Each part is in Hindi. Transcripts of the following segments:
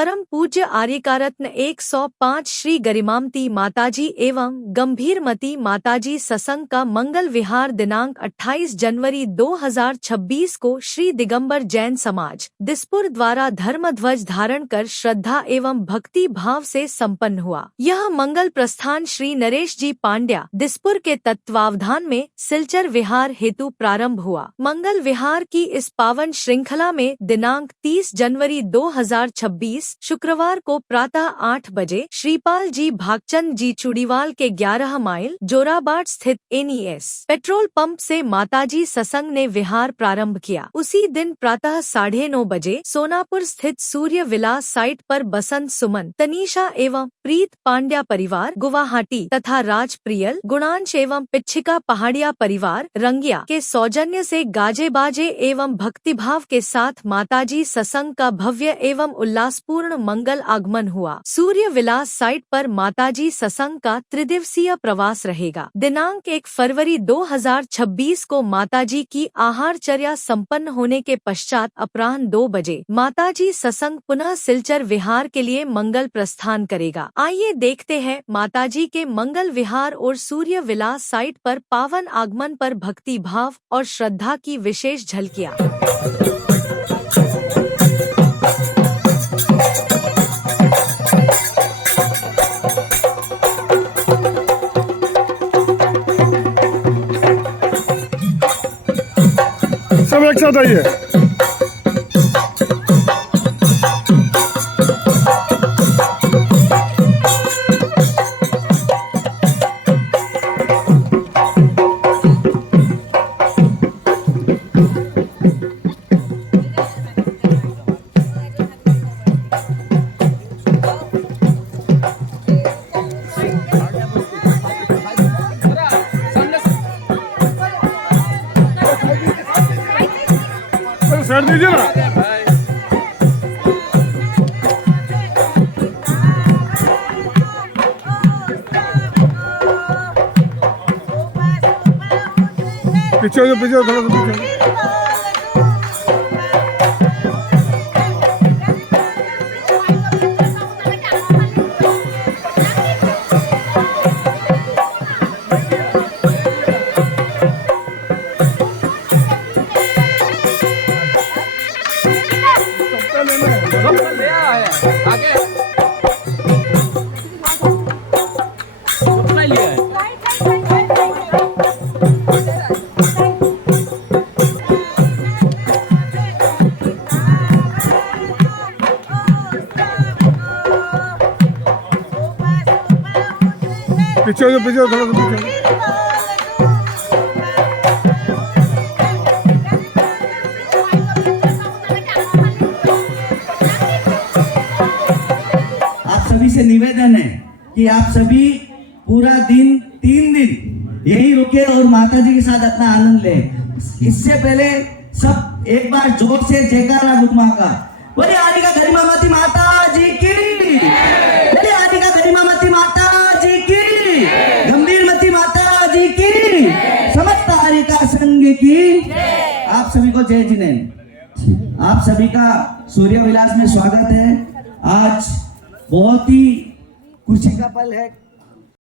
परम पूज्य आर्यकारत्न 105 श्री गरिमामती माताजी एवं गंभीरमती माताजी सत्संग का मंगल विहार दिनांक 28 जनवरी 2026 को श्री दिगंबर जैन समाज दिसपुर द्वारा धर्मध्वज धारण कर श्रद्धा एवं भक्ति भाव से संपन्न हुआ। यह मंगल प्रस्थान श्री नरेश जी पांड्या दिसपुर के तत्वावधान में सिलचर विहार हेतु प्रारंभ हुआ। मंगल विहार की इस पावन श्रृंखला में दिनांक 30 जनवरी 2026 शुक्रवार को प्रातः 8 बजे श्रीपाल जी भागचंद जी चुड़ीवाल के 11 माइल जोराबाट स्थित NES पेट्रोल पंप से माताजी सत्संग ने विहार प्रारंभ किया। उसी दिन प्रातः 9:30 बजे सोनापुर स्थित सूर्य विलास साइट पर बसंत सुमन, तनीषा एवं प्रीत पांड्या परिवार गुवाहाटी तथा राज प्रियल, गुणांश एवं पिच्छिका पहाड़िया परिवार रंगिया के सौजन्य से गाजे बाजे एवं भक्तिभाव के साथ माताजी सत्संग का भव्य एवं उल्लासपूर्ण मंगल आगमन हुआ। सूर्य विलास साइट पर माताजी सत्संग का त्रिदिवसीय प्रवास रहेगा। दिनांक 1 फरवरी 2026 को माताजी की आहारचर्या संपन्न होने के पश्चात अपराह्न 2 बजे माताजी सत्संग पुनः सिलचर विहार के लिए मंगल प्रस्थान करेगा। आइए देखते हैं माताजी के मंगल विहार और सूर्य विलास साइट पर पावन आगमन पर भक्ति भाव और श्रद्धा की विशेष झलकियाँ। सब एक साथ आइए। सर दीजिए ना। पीछे हो, पीछे थोड़ा सा पीछे। पीछे हो, पीछे थोड़ा सा पीछे। आप सभी से निवेदन है कि आप सभी पूरा दिन 3 दिन यही रुके और माता जी के साथ अपना आनंद ले। इससे पहले सब एक बार जोर से जयकारा गुरुमा का बोले आदिका गरिमामती माता जी की, बोले आदिका गरिमामती माता जी की, गंभीरमती माता जी की, समस्त आदिका संघ की। आप सभी को जय जिनेन्द्र। आप सभी का सूर्य विलास में स्वागत है। आज बहुत ही खुशी का पल है।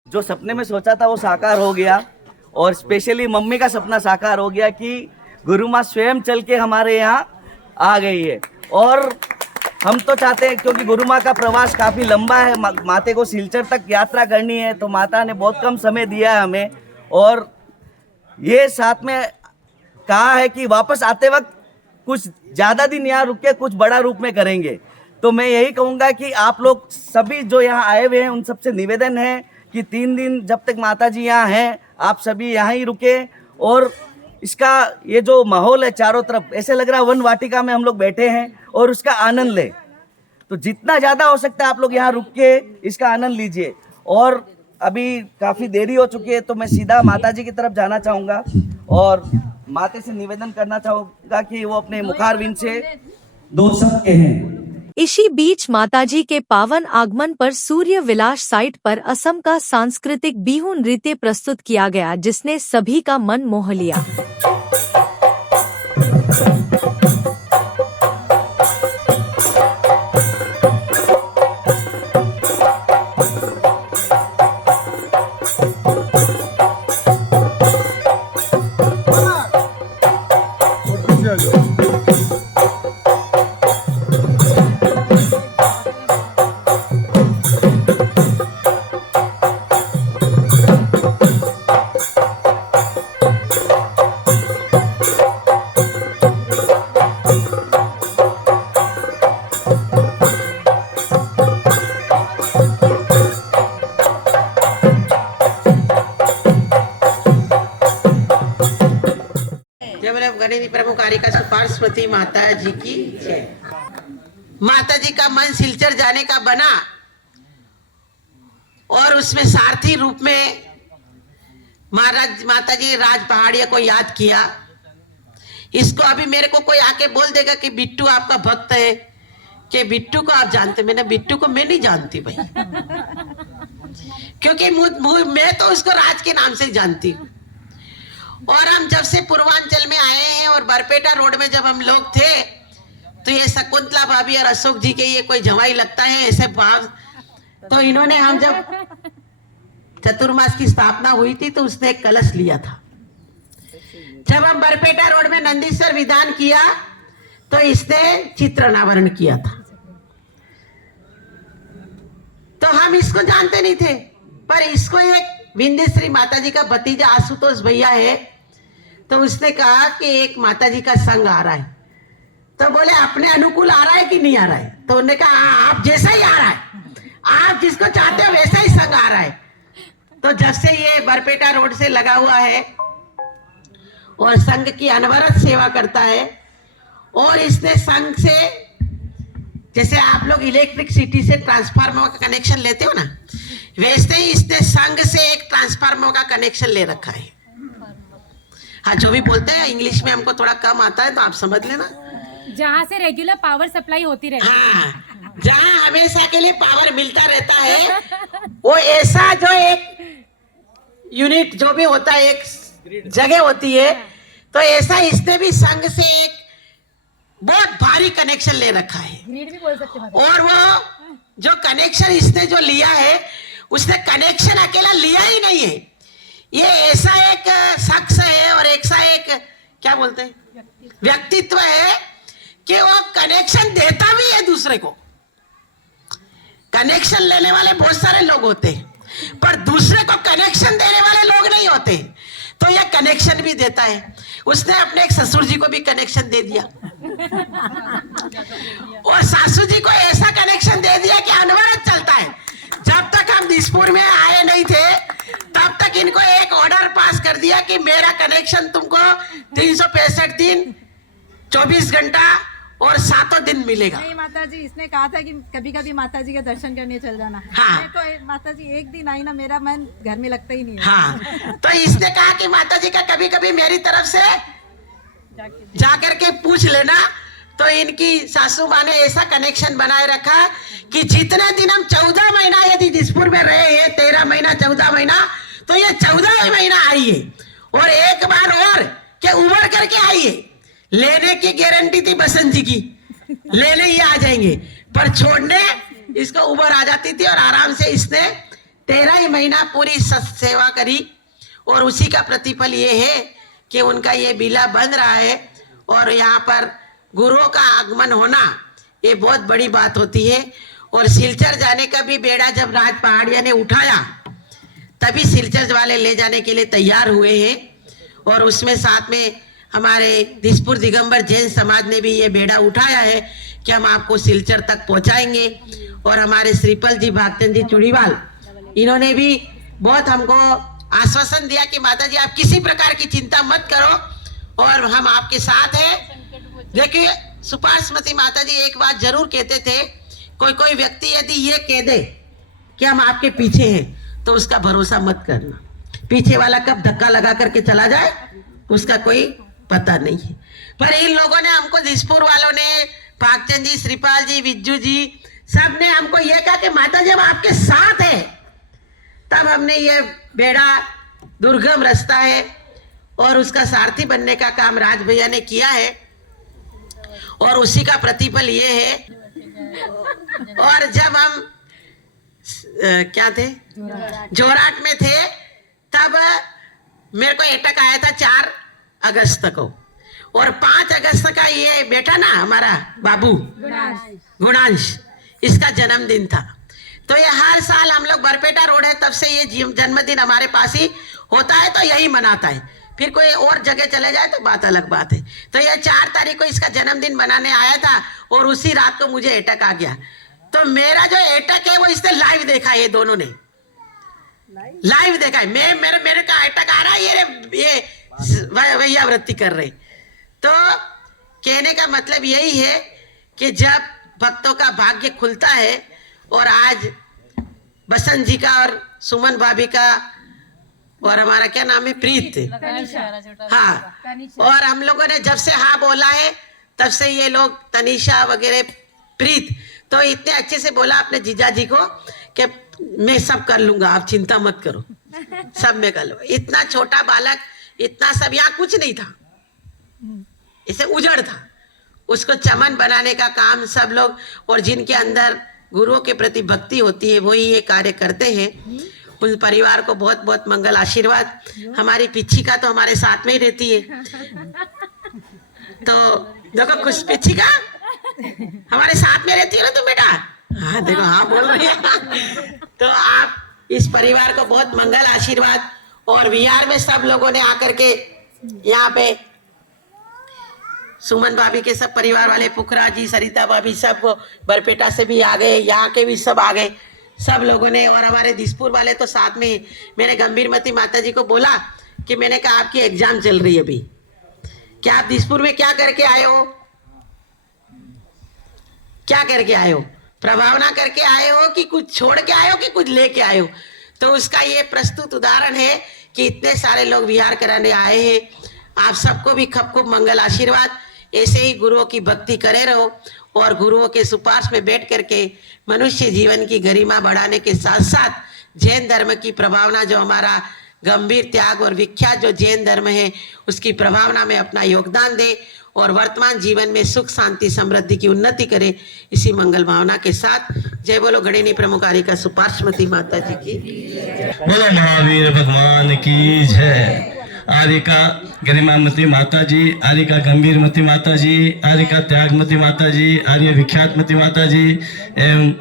जो सपने में सोचा था वो साकार हो गया और स्पेशली मम्मी का सपना साकार हो गया कि गुरु माँ स्वयं चल के हमारे यहाँ आ गई है। और हम तो चाहते हैं क्योंकि गुरु माँ का प्रवास काफ़ी लंबा है, माते को सिलचर तक यात्रा करनी है, तो माता ने बहुत कम समय दिया है हमें। और ये साथ में कहा है कि वापस आते वक्त कुछ ज़्यादा दिन यहाँ रुक के कुछ बड़ा रूप में करेंगे। तो मैं यही कहूँगा कि आप लोग सभी जो यहाँ आए हुए हैं उन सबसे निवेदन है कि 3 दिन जब तक माता जी यहाँ हैं आप सभी यहाँ ही रुके। और इसका ये जो माहौल है चारों तरफ ऐसे लग रहा है वन वाटिका में हम लोग बैठे हैं और उसका आनंद ले। तो जितना ज़्यादा हो सकता है आप लोग यहाँ रुक के इसका आनंद लीजिए। और अभी काफ़ी देरी हो चुकी है तो मैं सीधा माता जी की तरफ जाना चाहूँगा और माते से निवेदन करना चाहूँगा कि वो अपने मुखारविंद से 2 शब्द कहें। इसी बीच माताजी के पावन आगमन पर सूर्य विलास साइट पर असम का सांस्कृतिक बिहू नृत्य प्रस्तुत किया गया, जिसने सभी का मन मोह लिया। बोले गणेश प्रभु कारिका सुपार्श्वती माता जी की जय। माता जी का मन सिलचर जाने का बना और उसमें सारथी रूप में महाराज माता जी राज पहाड़िया को याद किया। इसको अभी मेरे को कोई आके बोल देगा कि बिट्टू आपका भक्त है, कि बिट्टू को आप जानते, मैंने बिट्टू को मैं नहीं जानती भाई, क्योंकि मैं तो उसको राज के नाम से जानती हूँ। और हम जब से पूर्वांचल में आए हैं और बरपेटा रोड में जब हम लोग थे तो ये शकुंतला भाभी और अशोक जी के ये कोई जवाई लगता है ऐसे भाव, तो इन्होंने हम जब चतुर्मास की स्थापना हुई थी तो उसने एक कलश लिया था। जब हम बरपेटा रोड में नंदीश्वर विधान किया तो इसने चित्रनावरण किया था। तो हम इसको जानते नहीं थे, पर इसको एक विंध्यश्री माता जी का भतीजा आशुतोष भैया है, तो उसने कहा कि एक माता जी का संग आ रहा है। तो बोले अपने अनुकूल आ रहा है कि नहीं आ रहा है? तो उन्होंने कहा हाँ, आप जैसा ही आ रहा है, आप जिसको चाहते हो वैसा ही संग आ रहा है। तो जब से ये बरपेटा रोड से लगा हुआ है और संघ की अनवरत सेवा करता है, और इसने संघ से, जैसे आप लोग इलेक्ट्रिसिटी से ट्रांसफार्मर का कनेक्शन लेते हो ना, वैसे ही इसने संघ से एक ट्रांसफार्मर का कनेक्शन ले रखा है। हाँ, जो भी बोलते हैं इंग्लिश में हमको थोड़ा कम आता है तो आप समझ लेना। जहाँ से रेगुलर पावर सप्लाई होती रहती है, हाँ, जहाँ हमेशा के लिए पावर मिलता रहता है, वो ऐसा जो एक यूनिट जो भी होता है एक जगह होती है, तो ऐसा इसने भी संघ से एक बहुत भारी कनेक्शन ले रखा है। ग्रिड भी बोल सकते हैं। और वो जो कनेक्शन इसने जो लिया है, उसने कनेक्शन अकेला लिया ही नहीं है, ये ऐसा एक शख्स है और ऐसा एक क्या बोलते हैं व्यक्तित्व है कि वो कनेक्शन देता भी है दूसरे को। कनेक्शन लेने वाले बहुत सारे लोग होते हैं, पर दूसरे को कनेक्शन देने वाले लोग नहीं होते, तो ये कनेक्शन भी देता है। उसने अपने एक ससुर जी को भी कनेक्शन दे दिया और सासू जी को ऐसा कनेक्शन दे दिया कि अनवरत चलता है। जब तक हम दिसपुर में आए नहीं थे तब तक इनको एक ऑर्डर पास कर दिया कि मेरा कनेक्शन तुमको 365 दिन 24 घंटा और 7 दिन मिलेगा। नहीं माता जी, इसने कहा था कि कभी कभी माता जी के दर्शन करने चल जाना। हाँ। मैं तो माता जी एक दिन आई ना, मेरा मन घर में लगता ही नहीं है। हाँ, तो इसने कहा कि माता जी का कभी कभी मेरी तरफ से जाकर के पूछ लेना। तो इनकी सासू माँ ने ऐसा कनेक्शन बनाए रखा कि जितने दिन हम 14 महीना यदि दिसपुर में रहे हैं, 13 महीना 14 महीना, तो ये 14 महीना आई है। और एक बार और के उबर करके आई है। लेने की गारंटी थी बसंत जी की, लेने ही आ जाएंगे, पर छोड़ने इसको उबर आ जाती थी। और आराम से इसने 13 ही महीना पूरी सेवा करी, और उसी का प्रतिफल ये है कि उनका ये बिला बन रहा है। और यहाँ पर गुरुओं का आगमन होना ये बहुत बड़ी बात होती है। और सिलचर जाने का भी बेड़ा जब राज पहाड़िया ने उठाया तभी सिलचर वाले ले जाने के लिए तैयार हुए हैं। और उसमें साथ में हमारे दिसपुर दिगंबर जैन समाज ने भी ये बेड़ा उठाया है कि हम आपको सिलचर तक पहुंचाएंगे। और हमारे श्रीपल जी भागचंद जी चुड़ीवाल, इन्होंने भी बहुत हमको आश्वासन दिया कि माता जी आप किसी प्रकार की चिंता मत करो और हम आपके साथ हैं। देखिए, सुपार्श्वती माता जी एक बात जरूर कहते थे, कोई व्यक्ति यदि ये कह दे कि हम आपके पीछे हैं तो उसका भरोसा मत करना। पीछे वाला कब धक्का लगा करके चला जाए उसका कोई पता नहीं है। पर इन लोगों ने हमको, दिसपुर वालों ने, भागचंद जी, श्रीपाल जी, विज्जू जी, सब ने हमको ये कहा कि माता जी हम आपके साथ है। तब हमने ये बेड़ा दुर्गम रास्ता है और उसका सारथी बनने का काम राज भैया ने किया है, और उसी का प्रतिफल ये है। और जब हम क्या थे, जोराट में थे, तब मेरे को अटैक आया था 4 अगस्त को, और 5 अगस्त का ये बेटा ना हमारा बाबू गुणांश, इसका जन्मदिन था। तो ये हर साल हम लोग बरपेटा रोड है तब से ये जन्मदिन हमारे पास ही होता है, तो यही मनाता है। फिर कोई और जगह चले जाए तो बात अलग बात है। तो ये 4 तारीख को इसका जन्मदिन मनाने आया था और उसी रात को मुझे अटैक आ गया। तो मेरा जो अटैक है वो इसने लाइव देखा है, ये दोनों ने लाइव देखा है। मेरे का अटैक आ रहा है, ये वैयावृत्ति कर रहे। तो कहने का मतलब यही है कि जब भक्तों का भाग्य खुलता है, और आज बसंत जी का और सुमन भाभी का और हमारा क्या नाम है, प्रीत, हाँ, और हम लोगों ने जब से हाँ बोला है तब से ये लोग तनीषा वगैरह प्रीत तो इतने अच्छे से बोला अपने जीजा जी को कि मैं सब कर लूंगा, आप चिंता मत करो, सब मैं कर लूंगा। इतना छोटा बालक, इतना सब, यहाँ कुछ नहीं था, इसे उजड़ था, उसको चमन बनाने का काम सब लोग, और जिनके अंदर गुरुओं के प्रति भक्ति होती है वही ये कार्य करते हैं। उन परिवार को बहुत बहुत मंगल आशीर्वाद। हमारी पिच्छी का तो हमारे साथ में ही रहती है, तो देखो खुश पिच्छी का हमारे साथ में रहती है ना तुम बेटा, हाँ देखो हाँ बोल रही है। तो आप इस परिवार को बहुत मंगल आशीर्वाद। और विहार में सब लोगों ने आकर के यहाँ पे सुमन भाभी के सब परिवार वाले, पुखरा जी, सरिता भाभी, सब बरपेटा से भी आ गए, यहाँ के भी सब आ गए, सब लोगों ने। और हमारे दिसपुर वाले तो साथ में। मैंने गंभीरमती माता जी को बोला कि मैंने कहा आपकी एग्जाम चल रही है अभी, क्या आप दिसपुर में क्या करके आए हो, क्या करके आए हो, प्रभावना करके आए हो कि कुछ छोड़ के आए हो कि कुछ लेके आए हो। तो उसका ये प्रस्तुत उदाहरण है कि इतने सारे लोग विहार कराने आए हैं। आप सबको भी खूब खूब मंगल आशीर्वाद। ऐसे ही गुरुओं की भक्ति करे रहो और गुरुओं के सुपार्श में बैठ करके मनुष्य जीवन की गरिमा बढ़ाने के साथ साथ जैन धर्म की प्रभावना, जो हमारा गंभीर त्याग और विख्यात जो जैन धर्म है, उसकी प्रभावना में अपना योगदान दे और वर्तमान जीवन में सुख शांति समृद्धि की उन्नति करे। इसी मंगल भावना के साथ जय बोलो गणिनी प्रमुखारिका सुपार्श्वती माता जी की। बोलो महावीर भगवान की जय। आर्यका गरिमामती माता जी, आर्यका गंभीरमती माता जी, आर्यका त्यागमती माता जी, आर्य विख्यातमती माता जी एवं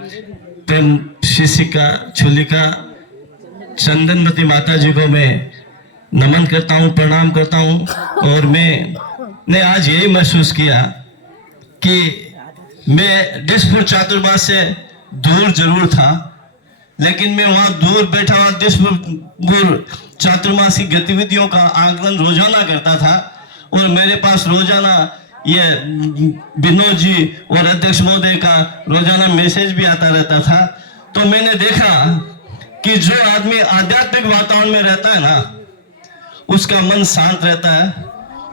प्रेम शिशिका छुलिका चंदनमती माता जी को मैं नमन करता हूँ, प्रणाम करता हूँ। और मैंने आज यही महसूस किया कि मैं दिसपुर चातुर्मास से दूर जरूर था, लेकिन मैं वहाँ दूर बैठा हुआ दिसपुर चातुर्मास की गतिविधियों का आकलन रोजाना करता था। और मेरे पास रोजाना ये विनोद जी और अध्यक्ष महोदय का रोजाना मैसेज भी आता रहता था। तो मैंने देखा कि जो आदमी आध्यात्मिक वातावरण में रहता है ना, उसका मन शांत रहता है,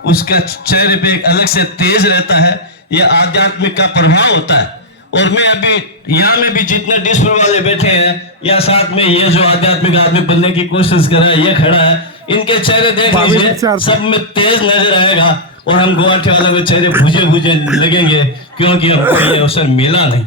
उसका चेहरे पे एक अलग से तेज रहता है, यह आध्यात्मिक का प्रभाव होता है। और मैं अभी यहाँ में भी जितने दिसपुर वाले बैठे हैं या साथ में ये जो आध्यात्मिक आदमी बनने की कोशिश कर रहा है, ये खड़ा है, इनके चेहरे देख लीजिए, सब में तेज नजर आएगा। और हम गुवाहाटी वालों के चेहरे भुजे भुजे लगेंगे क्योंकि हमको ये अवसर मिला नहीं।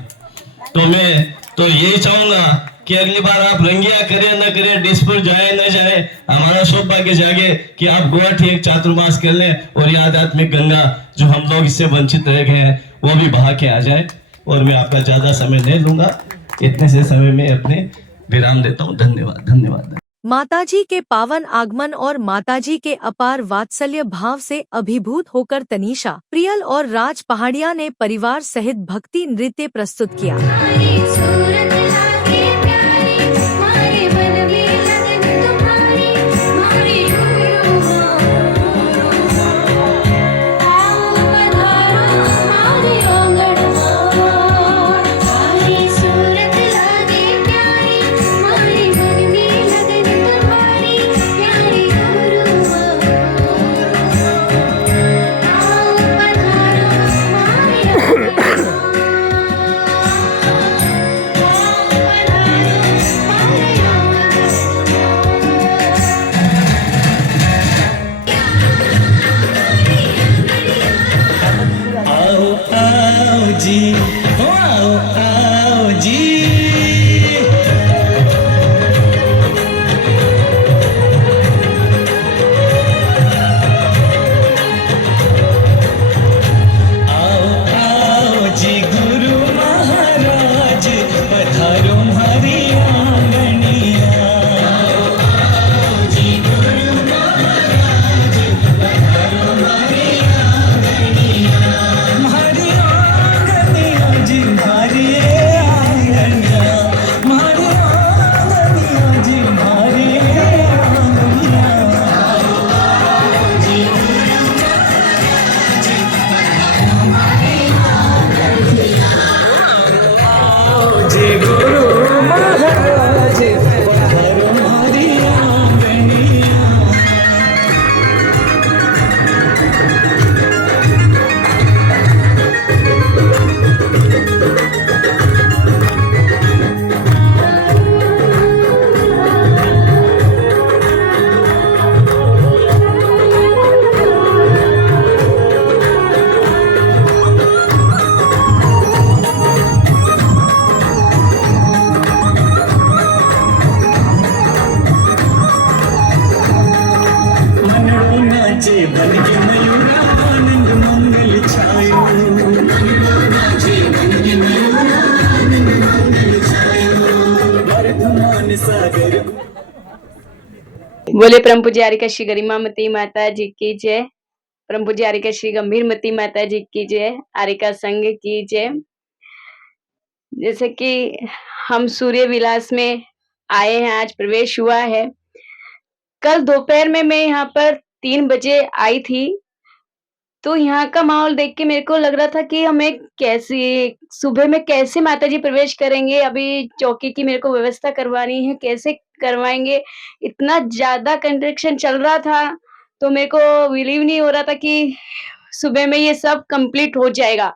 तो मैं तो यही चाहूंगा कि अगली बार आप रंगिया करे न करे, दिसपुर जाए न जाए, हमारा सौभाग्य जागे कि आप गुवाहाटी एक चातुर्मास कर लें और ये आध्यात्मिक गंगा जो हम लोग इससे वंचित रह गए हैं वो भी बहा के आ जाए। और मैं आपका ज्यादा समय नहीं लूंगा, इतने से समय में अपने विराम देता हूँ। धन्यवाद धन्यवाद। माताजी के पावन आगमन और माताजी के अपार वात्सल्य भाव से अभिभूत होकर तनीषा, प्रियल और राज पहाड़िया ने परिवार सहित भक्ति नृत्य प्रस्तुत किया। बोले परम पूज्य आरिका श्री गरिमामती माता जी की जय। परम पूज्य आरिका श्री गंभीरमती माता जी की जय। आरिका संघ की जय। जैसे कि हम सूर्य विलास में आए हैं, आज प्रवेश हुआ है। कल दोपहर में मैं यहाँ पर 3 बजे आई थी, तो यहाँ का माहौल देख के मेरे को लग रहा था कि हमें कैसे सुबह में कैसे माताजी प्रवेश करेंगे। अभी चौकी की मेरे को व्यवस्था करवानी है, कैसे करवाएंगे। इतना ज्यादा कंस्ट्रक्शन चल रहा था, तो मेरे को बिलीव नहीं हो रहा था कि सुबह में ये सब कंप्लीट हो जाएगा।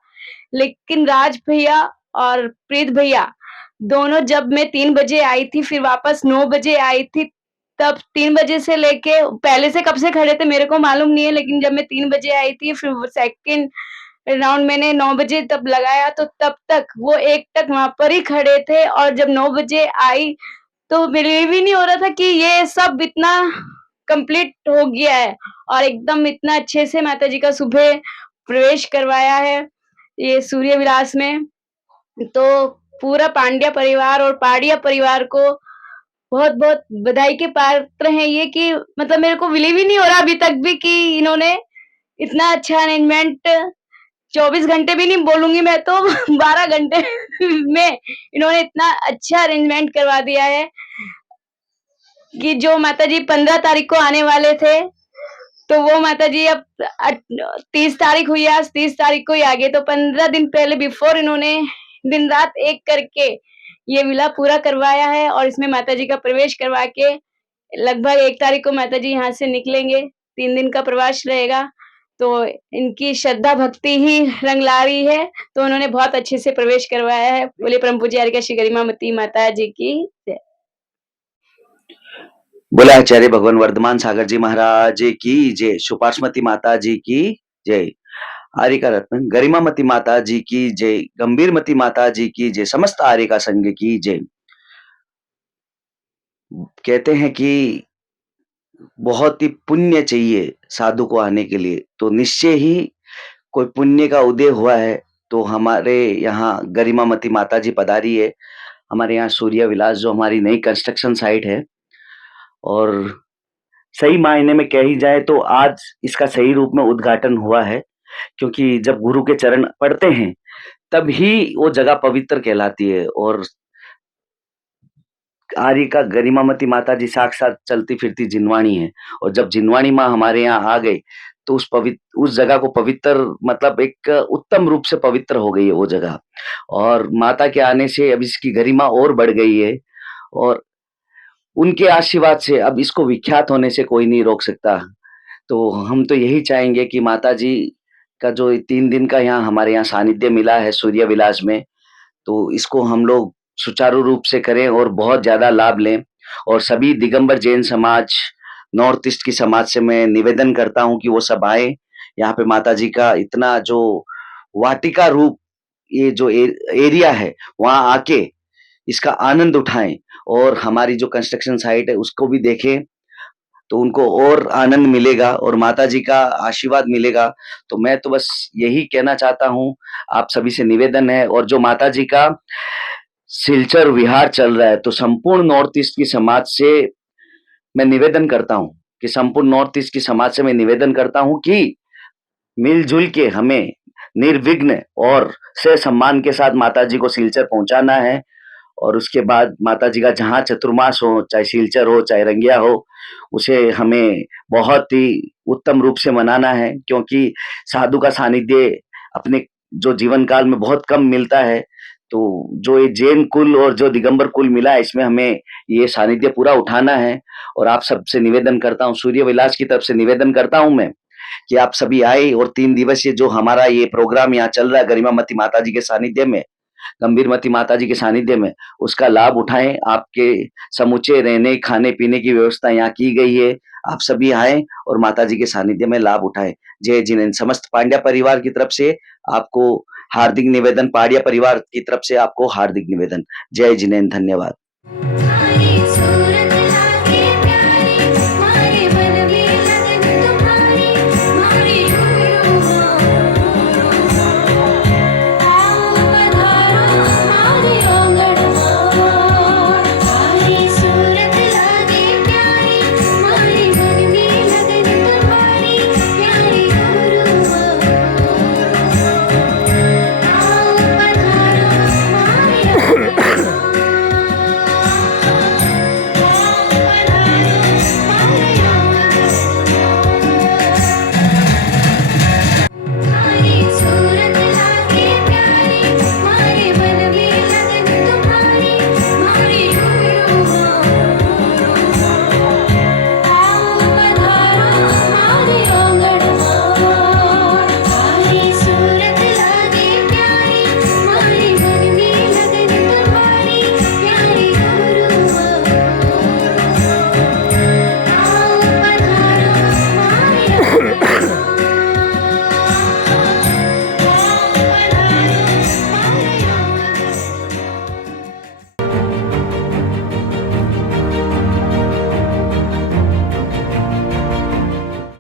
लेकिन राज भैया और प्रीत भैया दोनों, जब मैं 3 बजे आई थी, फिर वापस 9 बजे आई थी, तब 3 बजे से लेके पहले से कब से खड़े थे मेरे को मालूम नहीं है, लेकिन जब मैं 3 बजे आई थी, फिर सेकंड राउंड मैंने 9 बजे तब लगाया, तो तब तक वो एकटक वहां पर ही खड़े थे। और जब 9 बजे आई तो बिलीव ही नहीं हो रहा था कि ये सब इतना कंप्लीट हो गया है और एकदम इतना अच्छे से माताजी का सुबह प्रवेश करवाया है ये सूर्य विलास में। तो पूरा पांड्या परिवार और पाड़िया परिवार को बहुत बहुत बधाई के पात्र हैं ये, कि मतलब मेरे को बिलीव ही नहीं हो रहा अभी तक भी कि इन्होंने इतना अच्छा अरेंजमेंट 24 घंटे भी नहीं बोलूंगी मैं तो 12 घंटे में इन्होंने इतना अच्छा अरेंजमेंट करवा दिया है कि जो माताजी 15 तारीख को आने वाले थे, तो वो माताजी अब 30 तारीख हुई, आज 30 तारीख को ही आ गए। तो 15 दिन पहले बिफोर इन्होंने दिन रात एक करके ये विला पूरा करवाया है और इसमें माताजी का प्रवेश करवा के लगभग 1 तारीख को माताजी यहाँ से निकलेंगे। 3 दिन का प्रवास रहेगा, तो इनकी श्रद्धा भक्ति ही रंग ला रही है, तो उन्होंने बहुत अच्छे से प्रवेश करवाया है। बोले परम पूज्य आरिका श्री गरिमामती माता जी की जय। बोले आचार्य भगवान वर्धमान सागर जी महाराज की जय। सुपार्श्वती माता जी की जय। आरिका रत्न गरिमामती माता जी की जय। गंभीरमती माता जी की जय। समस्त आरिका संघ की जय। कहते हैं कि बहुत ही पुण्य चाहिए साधु को आने के लिए, तो निश्चय ही कोई पुण्य का उदय हुआ है। तो हमारे यहाँ गरिमामती माता जी पधारी है। हमारे यहाँ सूर्य विलास जो हमारी नई कंस्ट्रक्शन साइट है, और सही मायने में कही जाए तो आज इसका सही रूप में उद्घाटन हुआ है, क्योंकि जब गुरु के चरण पड़ते हैं तब ही वो जगह पवित्र कहलाती है। और आरिका गरिमामती माता जी साक्षात चलती फिरती जिनवाणी है, और जब जिनवाणी माँ हमारे यहाँ आ गई तो उस जगह को पवित्र, मतलब एक उत्तम रूप से पवित्र हो गई है वो जगह। और माता के आने से अब इसकी गरिमा और बढ़ गई है, और उनके आशीर्वाद से अब इसको विख्यात होने से कोई नहीं रोक सकता। तो हम तो यही चाहेंगे कि माता जी का जो 3 दिन का यहाँ हमारे यहाँ सानिध्य मिला है सूर्य विलास में, तो इसको हम लोग सुचारू रूप से करें और बहुत ज्यादा लाभ लें। और सभी दिगंबर जैन समाज, नॉर्थ ईस्ट की समाज से मैं निवेदन करता हूं कि वो सब आए यहाँ पे। माता जी का इतना जो वाटिका रूप ये जो एरिया है वहां आके इसका आनंद उठाएं, और हमारी जो कंस्ट्रक्शन साइट है उसको भी देखें, तो उनको और आनंद मिलेगा और माता जी का आशीर्वाद मिलेगा। तो मैं तो बस यही कहना चाहता हूँ, आप सभी से निवेदन है। और जो माता जी का सिलचर विहार चल रहा है, तो संपूर्ण नॉर्थ ईस्ट की समाज से मैं निवेदन करता हूँ कि संपूर्ण नॉर्थ ईस्ट की समाज से मैं निवेदन करता हूँ कि मिलजुल के हमें निर्विघ्न और से सम्मान के साथ माता जी को सिलचर पहुंचाना है। और उसके बाद माता जी का जहाँ चतुर्मास हो, चाहे सिलचर हो चाहे रंगिया हो, उसे हमें बहुत ही उत्तम रूप से मनाना है, क्योंकि साधु का सानिध्य अपने जो जीवन काल में बहुत कम मिलता है। तो जो ये जैन कुल और जो दिगंबर कुल मिला है, इसमें हमें ये सानिध्य पूरा उठाना है। और आप सबसे निवेदन करता हूँ, सूर्य विलास की तरफ से निवेदन करता हूँ मैं, कि आप सभी आए और 3 दिवसीय जो हमारा ये प्रोग्राम यहाँ चल रहा है गरिमामती माता जी के सानिध्य में, गंभीरमती माता जी के सानिध्य में, उसका लाभ उठाएं। आपके समूचे रहने खाने पीने की व्यवस्था यहाँ की गई है। आप सभी आए और माता जी के सानिध्य में लाभ उठाएं। जय जिनेन्द्र। समस्त पांड्या परिवार की तरफ से आपको हार्दिक निवेदन, पांड्या परिवार की तरफ से आपको हार्दिक निवेदन। जय जिनेन्द्र। धन्यवाद।